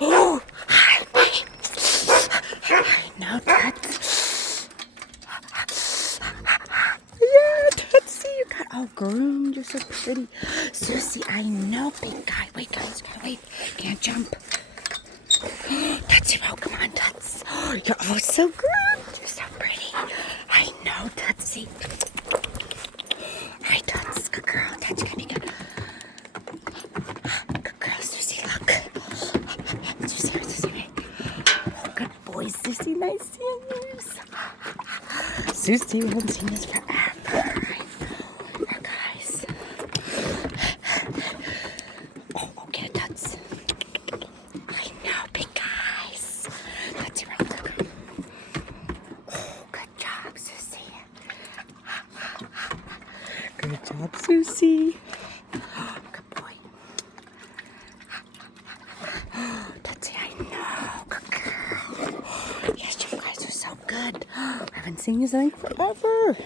Oh, hi. I know, Toots. Yeah, Tootsie, you got all groomed. You're so pretty. Zeusy, I know, big guy. Wait, guys, wait. Can't jump. Tootsie, oh, come on, Toots. You're all so groomed. You're so pretty. I know, Tootsie. Right, Toots. Good girl. Toots, gonna be good. Good girl, Zeusy, look. Zeusy. Oh, good boy, Zeusy. Nice seeing you. Zeusy, we haven't seen this forever. Right? Here, guys. Oh, get it, Toots. I know, big guys. That's your own look. Oh, good job, Zeusy. Good job, Zeusy. Good boy. Tootsie, I know. Good girl. Yes, you guys are so good. I haven't seen you in forever.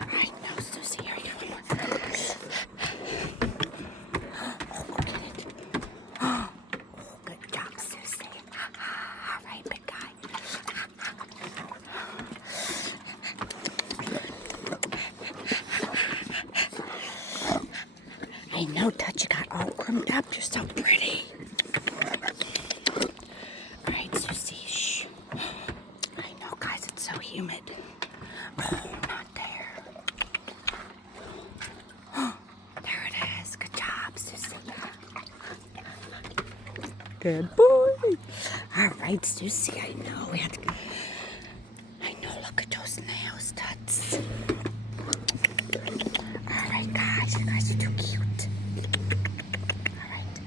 I know, Zeusy. Here you go. Oh, go get it. Oh, good job, Zeusy. All right, big guy. I know, Touch, you got all groomed up. You're so pretty. All right, Zeusy, shh. I know, guys, it's so humid. Oh, not there. Oh, there it is. Good job, Zeusy. Good boy. All right, Zeusy, I know we have to